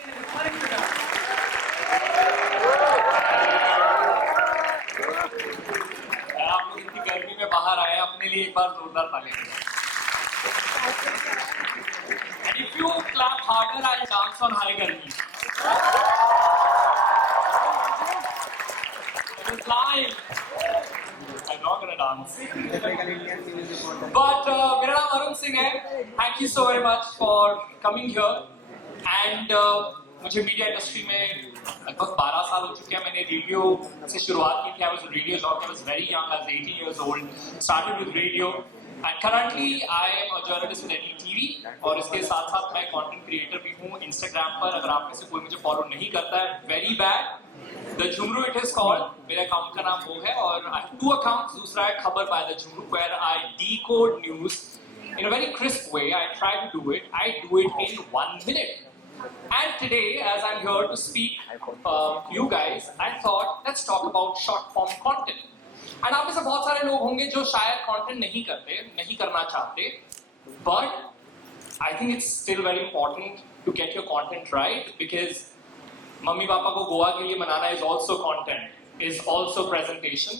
आप लोग इतनी गर्मी में बाहर आए, अपने लिए एक बार जोरदार ताली बजाएं। And if you clap harder, I'll dance on high garmi. It is live. I'm not gonna dance. But मेरा नाम अरुण सिंह है. Thank you so very much for coming here. And मुझे मीडिया इंडस्ट्री में लगभग 12 साल हो चुके हैं. मैंने रेडियो से शुरुआत की थी. I was a radio jockey. I was very young. I was 18 years old. Started with radio. And currently I am a journalist with NTV. और इसके साथ साथ मैं कंटेंट क्रिएटर भी हूँ Instagram पर. अगर आप में से कोई मुझे फॉलो नहीं करता है, very bad. The Jumru it is called. मेरे अकाउंट का नाम वो है. और I have 2 accounts. दूसरा है खबर by the Jumru, where I decode news in a very crisp way. I try to do it. I do it in 1 minute. And today, as I'm here to speak to you guys, I thought let's talk about short form content. And आप में से बहुत सारे लोग होंगे जो शायद content नहीं करते, नहीं करना चाहते, but I think it's still very important to get your content right, because mummy papa को गोवा के लिए मनाना is also content, is also presentation.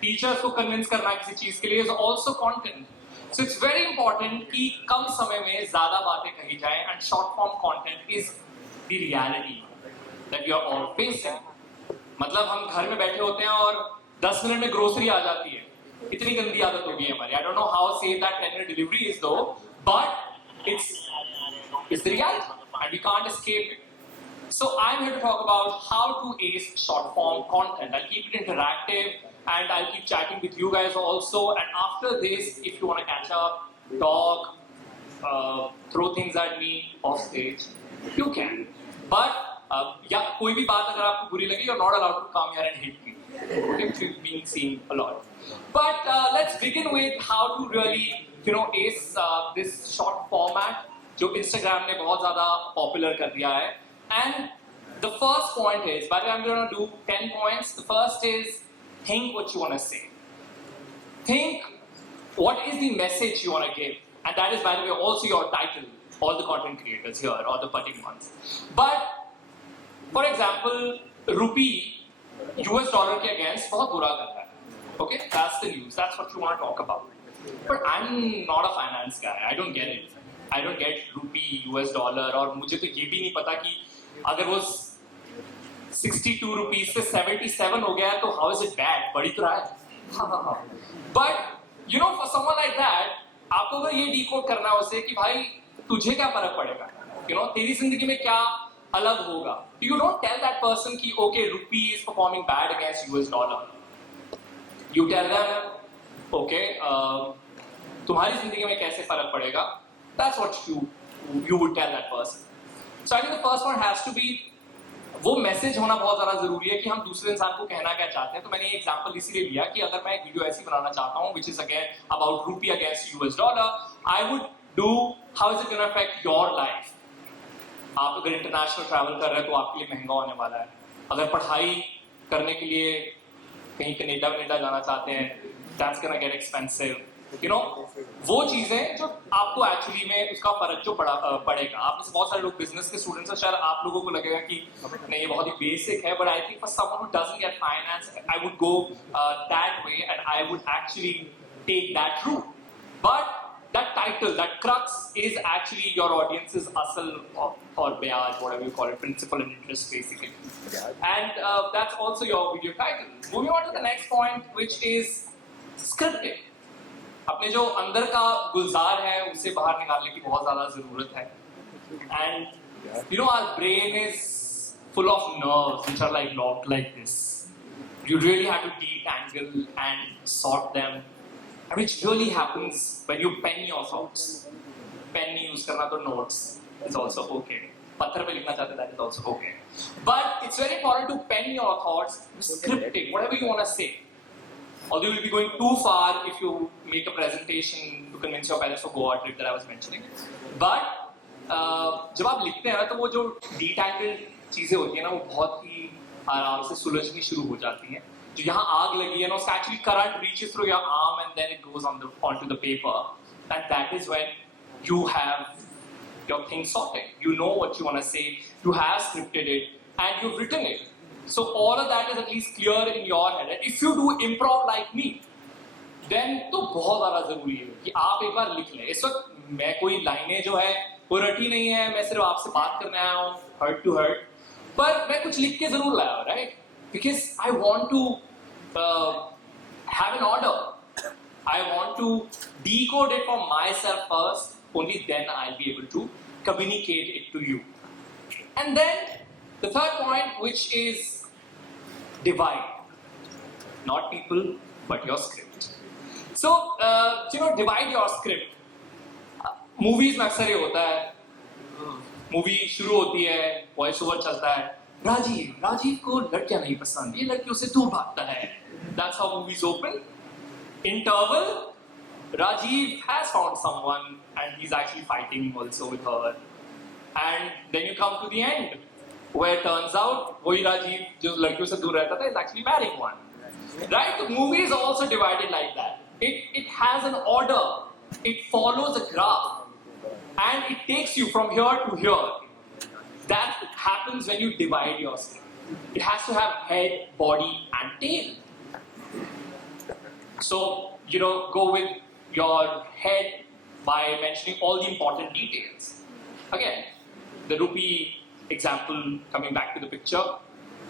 Teachers को convince करना किसी चीज के लिए is also content. So it's very important कि कम समय में ज्यादा बातें कही जाएं, and short form content is the reality that we are all facing. मतलब हम घर में बैठे होते हैं और 10 मिनट में ग्रोसरी आ जाती है. इतनी गंदी आदत हो गई है हमारी. I don't know how safe that 10-minute delivery is though, but it's the reality and we can't escape it. So I'm here to talk about how to ace short form content. I'll keep it interactive and I'll keep chatting with you guys also. And after this, if you want to catch up, talk, throw things at me off stage, you can. But yeah, कोई भी बात अगर आपको बुरी लगी, you're not allowed to come here and hit me. Okay, you've been seen a lot. But let's begin with how to really, ace this short format, जो Instagram ने बहुत ज़्यादा popular कर दिया है. And the first point is, by the way, I'm going to do 10 points. The first is, think what you want to say. Think what is the message you want to give. And that is, by the way, also your title, all the content creators here, or the particular ones. But, for example, rupee, US dollar के against बहुत बुरा कर रहा है. Okay, that's the news. That's what you want to talk about. But I'm not a finance guy. I don't get it. I don't get rupee, US dollar, और मुझे तो ये भी नहीं पता कि अगर वो 62 रुपीज से 77 हो गया तो how is it bad? बढ़ी तो रहा है. But for someone like that, आपको अगर ये decode करना है उसे कि भाई तुझे क्या फर्क पड़ेगा, तेरी जिंदगी में क्या अलग होगा. You don't tell that person कि okay, rupee is performing bad against US dollar. You tell them okay, तुम्हारी जिंदगी में कैसे फर्क पड़ेगा. That's what you would tell that person. So I think the first one has to be, वो message होना बहुत ज़्यादा ज़रूरी है कि हम दूसरे इंसान को कहना क्या चाहते हैं. तो मैंने ये एग्जांपल इसीलिए लिया कि अगर मैं एक वीडियो ऐसी बनाना चाहता हूँ which is again about rupee against US dollar, I would do how is it going to affect your life. आप अगर इंटरनेशनल ट्रैवल कर रहे हैं तो आपके लिए महंगा होने वाला है. अगर पढ़ाई करने के लिए कहीं कनाडा जाना चाहते हैं, that's going to get expensive. वो चीजें जो आपको एक्चुअली में उसका फर्क जो पड़ेगा. आप में से बहुत सारे लोग बिजनेस के स्टूडेंट्स हैं, शायद आप लोगों को लगेगा कि नहीं ये बहुत ही बेसिक है, but I think for someone who doesn't get finance, I would go that way and I would actually take that route. But that title, that crux is actually your audience's asal or bayaj, whatever you call it, principal and interest basically. And that's also your video title. Moving on to the next point, which is scripting. अपने जो अंदर का गुलजार है उसे बाहर निकालने की बहुत ज़्यादा ज़रूरत है. And our brain is full of nerves which are like locked like this. You really have to detangle and sort them, which really happens when you pen your thoughts. Pen नहीं use करना तो notes is also okay. पत्थर पे लिखना चाहते that is also okay. But it's very important to pen your thoughts, scripting, whatever you want to say. Although you will be going too far if you make a presentation to convince your parents for Goa trip that I was mentioning. But जब आप लिखते हैं ना तो वो जो detangled चीजें होती हैं ना वो बहुत ही आराम से सुलझनी शुरू हो जाती हैं. जो यहाँ आग लगी है ना उसका actually current reaches through your arm and then it goes onto the paper. And that is when you have your thing sorted. You know what you want to say, you have scripted it, and you've written it. So all of that is at least clear in your head. And if you do improv like me, then तो बहुत ज़्यादा ज़रूरी है कि आप एक बार लिख लें. इस वक्त मैं कोई लाइनें जो है वो रटी नहीं है, मैं सिर्फ आपसे बात करने आया हूँ, हर्ट टू हर्ट, पर मैं कुछ लिख के ज़रूर लाया हूँ, right? Because I want to have an order. I want to decode it for myself first. Only then I'll be able to communicate it to you. And then the third point, which is divide. Not people, but your script. So, divide your script. Movies में अक्सर ये होता है. Movie शुरू होती है, voice over चलता है. राजीव को लड़कियां नहीं पसंद, ये लड़कियों से दूर भागता है. That's how movies open. Interval. Rajiv has found someone and he's actually fighting also with her. And then you come to the end, where it turns out वही राजीव जो लड़कियों से दूर रहता था is actually marrying one. Right? The movie is also divided like that. It has an order. It follows a graph. And it takes you from here to here. That happens when you divide your script. It has to have head, body, and tail. So, go with your head by mentioning all the important details. Again, the rupee example, coming back to the picture.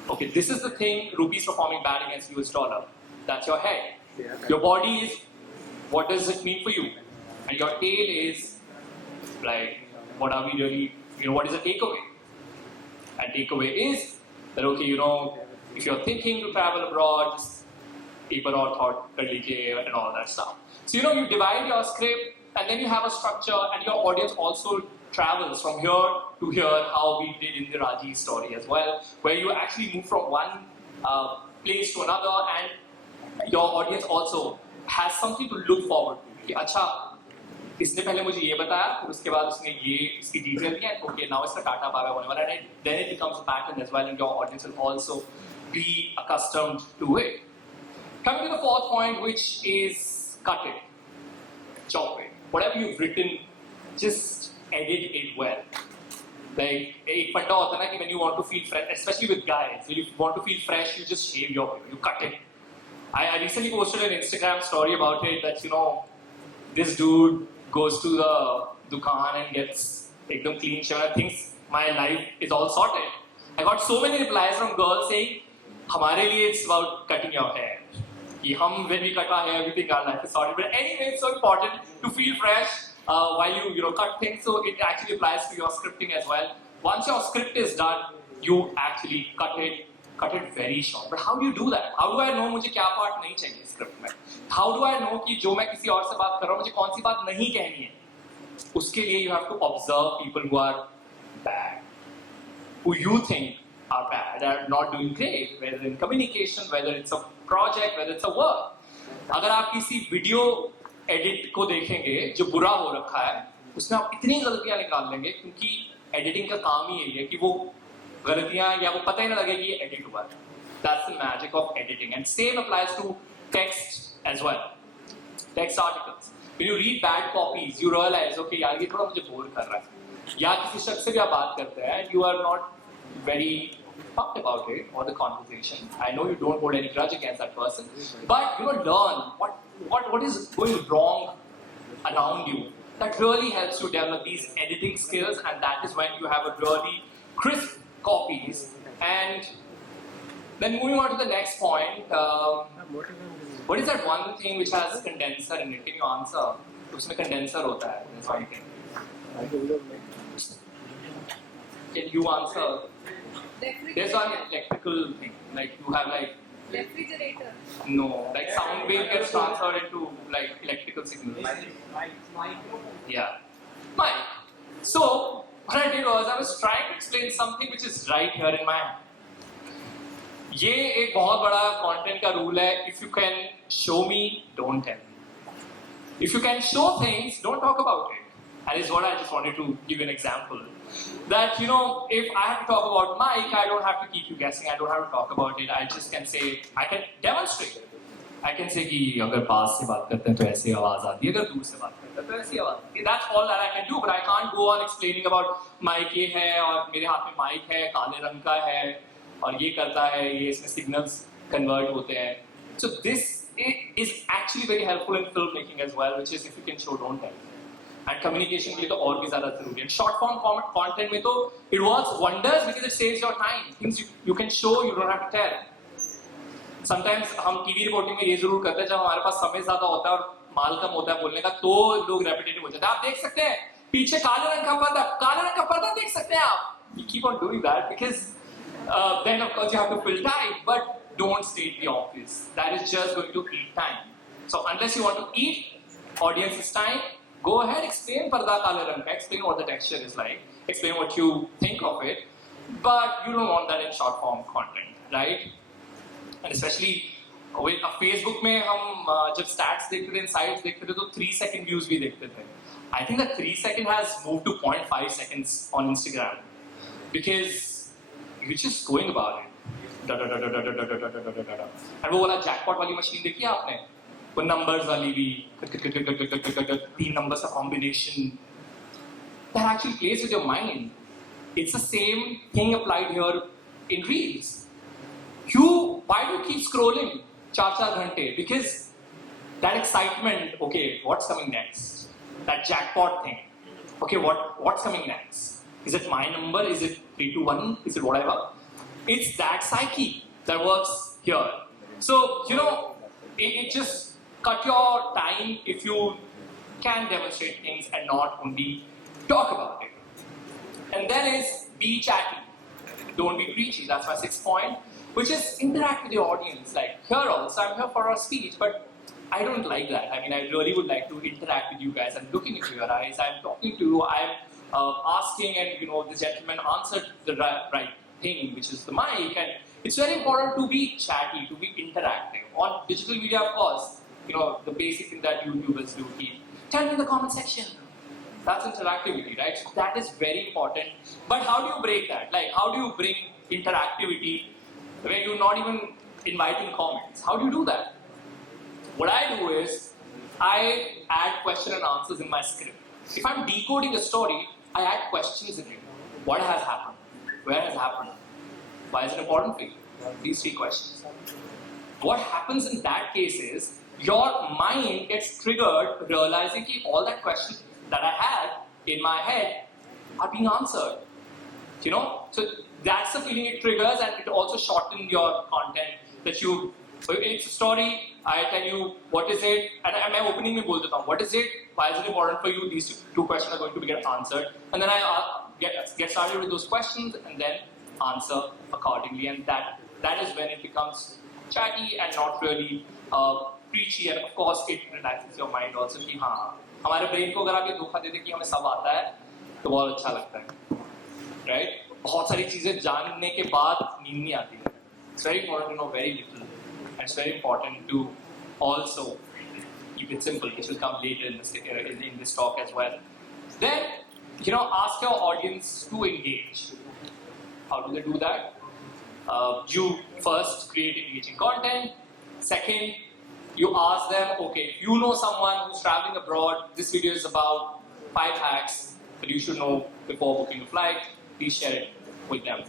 Okay, this is the thing, rupee is performing bad against US dollar. That's your head. Your body is, what does it mean for you? And your tail is, like, what are we really, what is the takeaway? And takeaway is that, okay, if you're thinking to travel abroad, just paper or thought kar lijiye and all that stuff. So, you divide your script and then you have a structure and your audience also travels from here to here, how we did in the Raji story as well, where you actually move from one place to another and your audience also has something to look forward to. कि अच्छा, इसने पहले मुझे ये बताया, फिर उसके बाद उसने ये इसकी डिटेल दिया, okay, now इसका टाटा बाबा होने वाला है, then it becomes a pattern as well and your audience will also be accustomed to it. Coming to the fourth point, which is cut it, chop it. Whatever you've written, just edit it well. Like, एक फंडा होता है ना कि when you want to feel fresh, especially with guys, when you want to feel fresh, you just shave your hair, you cut it. I recently posted an Instagram story about it that, this dude goes to the dukaan and gets ekdam clean shave, thinks my life is all sorted. I got so many replies from girls saying, हमारे लिए it's about cutting your hair. When we cut our hair, everything our life is sorted. But anyway, it's so important to feel fresh while you cut things. So it actually applies to your scripting as well. Once your script is done, you actually cut it very short. But how do you do that? How do I know मुझे क्या part नहीं चाहिए script में? How do I know कि जो मैं किसी और से बात कर रहा हूँ मुझे कौन सी बात नहीं कहनी है? उसके लिए you have to observe people who are bad, who you think are bad, are not doing great, whether in communication, whether it's a project, whether it's a work. अगर आप किसी वीडियो एडिट को देखेंगे जो बुरा हो रखा है, उसमें आप इतनी गलतियां निकाल लेंगे क्योंकि एडिटिंग का काम ही यही है कि वो गलतियां या वो पता ही ना लगे कि ये एडिट हुआ है. That's the magic of editing, and same applies to text as well. Text articles. When you read bad copies, you realize, okay, यार ये थोड़ा मुझे बोर कर रहा है. या किसी शख्स से भी आप बात करते हैं, you are not very pumped about it or the conversation. I know you don't hold any grudge against that person, but learn what is going wrong around you. That really helps you develop these editing skills, and that is when you have a really crisp copies. And then moving on to the next point, what is that one thing which has condenser in it? Can you answer? उसमें condenser होता है. That's one thing. Can you answer? There's one electrical thing, like you have like refrigerator. No, like sound wave gets transferred into like electrical signals. Yeah, mic. So what I did was I was trying to explain something which is right here in my hand. ये एक बहुत बड़ा content का rule है. If you can show me, don't tell me. If you can show things, don't talk about it. And is what I just wanted to give you an example. That, if I have to talk about Mike, I don't have to keep you guessing, I don't have to talk about it, I just can say, I can demonstrate it. I can say कि अगर पास से बात करते हैं तो ऐसी आवाज आती है, अगर दूर से बात करते हैं तो ऐसी आवाज आती है. That's all that I can do, but I can't go on explaining about mic ये है और मेरे हाथ में माइक है, काले रंग का है और ये करता है, ये इसमें सिग्नल्स कन्वर्ट होते हैं. So this is actually very helpful in filmmaking as well, which is if you can show, don't tell. And communication के लिए तो और भी ज़्यादा ज़रूरी है. Short form content में तो it works wonders because it saves your time. Things you can show, you don't have to tell. Sometimes हम टीवी रिपोर्टिंग में ये जरूर करते हैं जब हमारे पास समय ज्यादा होता है और माल कम होता है बोलने का, तो लोग रेपिटेटिव हो जाते हैं. आप देख सकते हैं पीछे काले रंग का पर्दा देख सकते हैं आप. You keep on doing that because then of course you have to fill time, but don't state the obvious. That is just going to eat time. So unless you want to eat audience's time, go ahead, explain पर्दा काले रंग का, explain what the texture is like, explain what you think of it, but you don't want that in short form content, right? And especially with Facebook में हम जब stats देखते थे, insights देखते थे तो 3 second views भी देखते थे. I think that 3 second has moved to 0.5 seconds on Instagram because you're just going about it. And वो वाला jackpot वाली मशीन देखी है आपने? वो numbers वाली भी 3 numbers का combination that actually plays with your mind. It's the same thing applied here in Reels. Why do you keep scrolling 4 घंटे? Because that excitement, okay, what's coming next? That jackpot thing. Okay, what's coming next? Is it my number? Is it 3 to 1? Is it whatever? It's that psyche that works here. So, it just cut your time if you can demonstrate things and not only talk about it. And then is be chatty. Don't be preachy. That's my 6th point. Which is interact with your audience. Like here also, I'm here for a speech, but I don't like that. I mean, I really would like to interact with you guys. I'm looking into your eyes. I'm talking to you. I'm asking, and the gentleman answered the right thing, which is the mic. And it's very important to be chatty, to be interactive. On digital media, of course, the basic thing that YouTubers do. Tell me in the comment section. That's interactivity, right? So that is very important. But how do you break that? Like, how do you bring interactivity where you're not even inviting comments? How do you do that? What I do is, I add question and answers in my script. If I'm decoding a story, I add questions in it. What has happened? Where has happened? Why is it important for you? These 3 questions. What happens in that case is, your mind gets triggered realizing that all that questions that I had in my head are being answered. So that's the feeling it triggers, and it also shortens your content. It's a story, I tell you what is it, and I'm opening में बोल देता हूँ what is it, why is it important for you, these two questions are going to get answered, and then I get started with those questions and then answer accordingly, and that is when it becomes chatty and not really preachy, and of course it relaxes your mind also कि हाँ हमारे brain को अगर आप ये धोखा दे दें कि हमें सब आता है तो बहुत अच्छा लगता है, right? बहुत सारी चीजें जानने के बाद नींद नहीं आती है. It's very important to know very little, and it's very important to also keep it simple, which will come later in this talk as well. Then, ask your audience to engage. How do they do that? You first create engaging content. Second, you ask them, okay, if you know someone who's traveling abroad, this video is about 5 hacks that you should know before booking a flight. Please share it with them.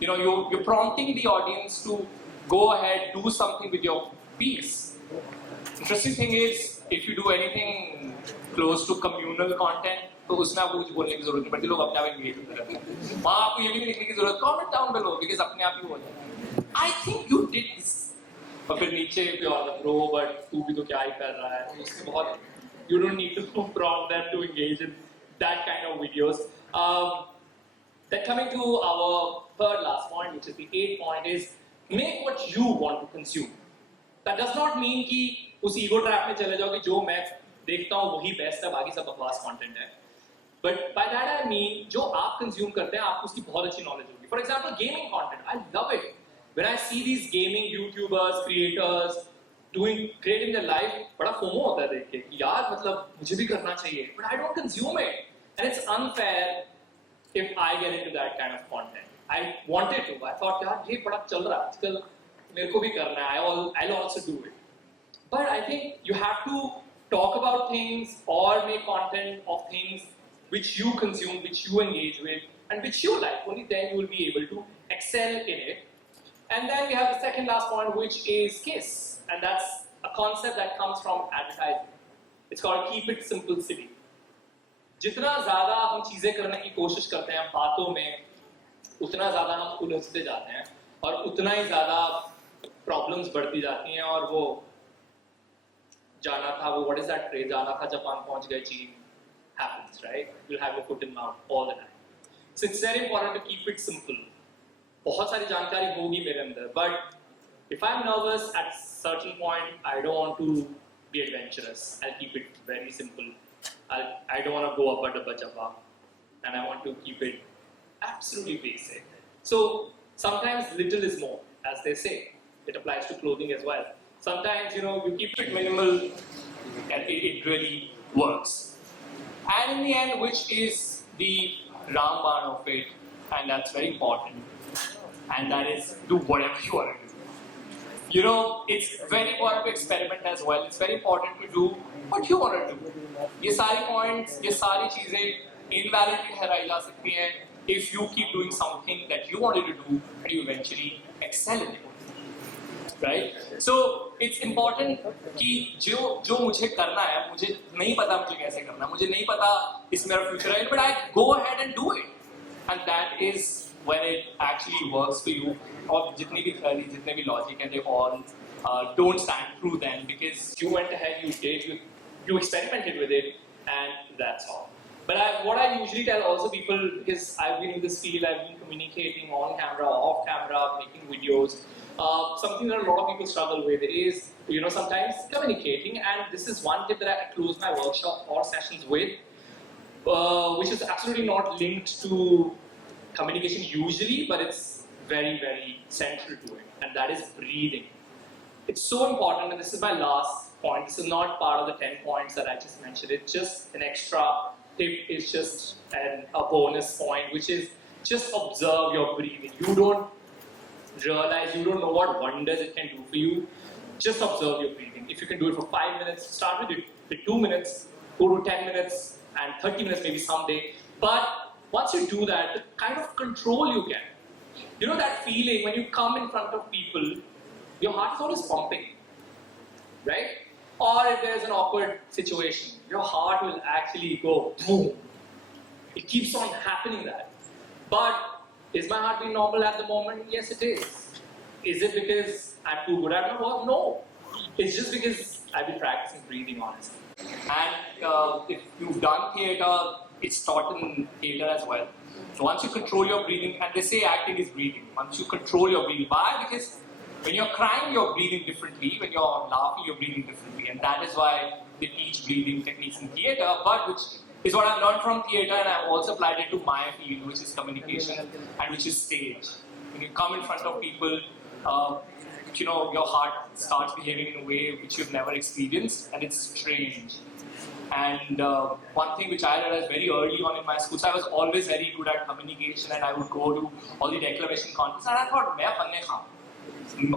You're prompting the audience to go ahead, do something with your piece. Interesting thing is, if you do anything close to communal content, तो उसमें आपको कुछ बोलने की जरूरत नहीं पड़ती, लोग अपने आप engage होते रहते हैं. वहाँ आपको ये भी नहीं लिखने की जरूरत, comment down below, because अपने आप ही हो जाता है. I think you did this. और फिर नीचे bro, but तू भी तो क्या ही कर रहा है, तो उसमें बहुत, you don't need to prompt them to engage in that kind of videos. Then coming to our third last point, which is the 8th point, is make what you want to consume. That does not mean कि उस ego trap में चले जाओ कि जो मैं देखता हूँ वही best है, बाकी सब बकवास content है. But by that I mean जो आप consume करते हैं आपको उसकी बहुत अच्छी knowledge होगी. For example, gaming content, I love it. When I see these gaming YouTubers, creators creating their life, बड़ा FOMO होता है देख के कि यार मतलब मुझे भी करना चाहिए. But I don't consume it, and it's unfair if I get into that kind of content. I wanted to. I thought, यार ये बड़ा चल रहा है आजकल, मेरे को भी करना है. I'll also do it. But I think you have to talk about things or make content of things which you consume, which you engage with, and which you like. Only then you will be able to excel in it. And then we have the second last point, which is KISS. And that's a concept that comes from advertising. It's called keep it simple city. जितना ज़्यादा हम चीज़ें करने की कोशिश करते हैं बातों में, उतना ज़्यादा हम उलझते जाते हैं और उतना ही ज़्यादा प्रॉब्लम्स बढ़ती जाती हैं और वो जाना था वो what is that phrase जाना था जापान पहुंच गए चीन happens, right? You'll have your foot in mouth all the time. So it's very important to keep it simple. बहुत सारी जानकारी होगी मेरे अंदर, but if I'm nervous at certain point, I don't want to be adventurous. I'll keep it very simple. I don't want to go up a jabba, and I want to keep it absolutely basic. So sometimes little is more, as they say. It applies to clothing as well. Sometimes you keep it minimal, and it really works. And in the end, which is the Ramban of it, and that's very important. And that is do whatever you want to do. It's very important to experiment as well. It's very important to do what you want to do. ये सारी points, ये सारी चीजें invalid भी ठहराई जा सकती हैं if you keep doing something that you wanted to do and you eventually excel in it. Right? So it's important कि जो मुझे करना है, मुझे नहीं पता मुझे कैसे करना है, मुझे नहीं पता इसमें मेरा future है, but I go ahead and do it. And that is when it actually works for you. और जितनी भी theory, जितने भी logic हैं, they all don't stand true then because you went ahead, you did, you experimented with it, and that's all. But what I usually tell also people, because I've been in this field, I've been communicating on camera, off camera, making videos. Something that a lot of people struggle with is, sometimes communicating, and this is one tip that I close my workshop or sessions with, which is absolutely not linked to communication usually, but it's very, very central to it, and that is breathing. It's so important, and this is my last point. This is not part of the 10 points that I just mentioned. It's just an extra tip, it's just a bonus point, which is just observe your breathing. You don't realize, you don't know what wonders it can do for you. Just observe your breathing. If you can do it for 5 minutes, start with 2 minutes, go to 10 minutes, and 30 minutes maybe someday. But once you do that, the kind of control you get. You know that feeling when you come in front of people, your heart is always pumping, right? Or if there's an awkward situation, your heart will actually go boom. It keeps on happening that. But is my heart being normal at the moment? Yes, it is. Is it because I'm too good at my work? No. It's just because I've been practicing breathing, honestly. And if you've done theatre, it's taught in theatre as well. So once you control your breathing, and they say acting is breathing. Once you control your breathing, why? Because when you're crying, you're breathing differently. When you're laughing, you're breathing differently. And that is why they teach breathing techniques in theatre, but which is what I've learned from theatre, and I've also applied it to my field, which is communication and which is stage. When you come in front of people, your heart starts behaving in a way which you've never experienced, and it's strange. And one thing which I realized very early on in my school, so I was always very good at communication, and I would go to all the declamation contests, and I thought, मैं फन्ने खाऊं.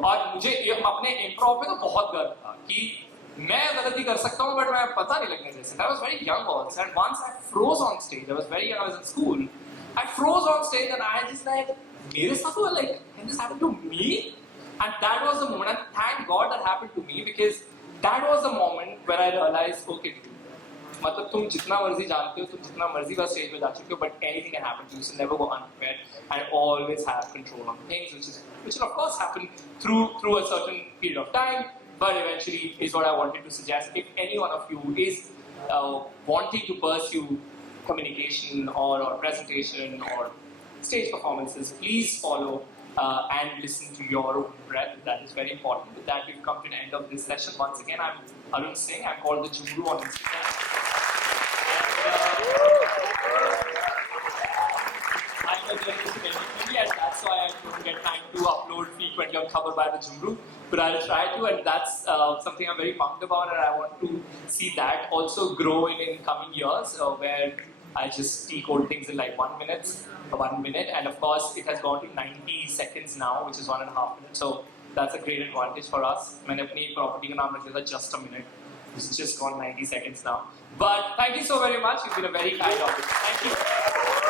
और मुझे अपने improv पे तो बहुत गर्व था कि मैं गलती कर सकता हूँ, but मैं पता नहीं लगने जैसे. I was very young also, and once I froze on stage. I was very young. I was in school. I froze on stage, and I just like, मेरे साथ हुआ, like, can this happen to me? And that was the moment. And thank God that happened to me, because that was the moment where I realized, okay, मतलब तुम जितना मर्जी जानते हो, तुम जितना मर्जी बस स्टेज पे जा चुके हो, but anything can happen to you. So never go unprepared, and always have control on things, which will of course happen through a certain period of time. But eventually is what I wanted to suggest. If any one of you is wanting to pursue communication or presentation or stage performances, please follow and listen to your own breath. That is very important. With that, we've come to the end of this session. Once again, I'm Arun Singh. I'm called the Guru on Instagram. I'm a journalist in and that's why I don't get time to upload frequently on Cover by the Guru. But I'll try to, and that's something I'm very pumped about, and I want to see that also grow in coming years, where I just decode things in like 1 minute, and of course it has gone to 90 seconds now, which is 1.5 minutes. So that's a great advantage for us. मैंने अपनी property का नाम रख दिया था just a minute. It's just gone 90 seconds now. But thank you so very much. You've been a very kind audience. Thank you.